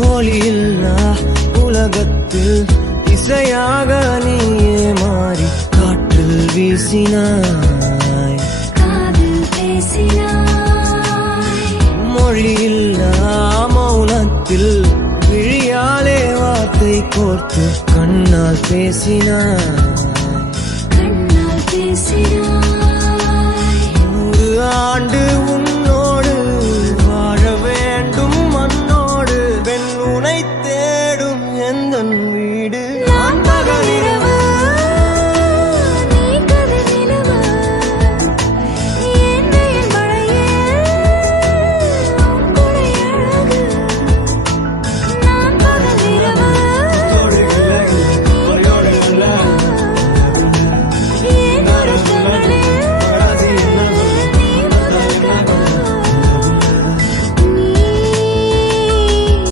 ஒளியில்லா உலகத்தில் இசையாக நீயே மாறி காற்றில் வீசினாய், காதில் பேசினாய். மொழியில்லா மௌனத்தில் விழியாலே வார்த்தை கோர்த்து கண்ணால் பேசினாய், கண்ணால் பேசினாய். 100 ஆண்டு உன்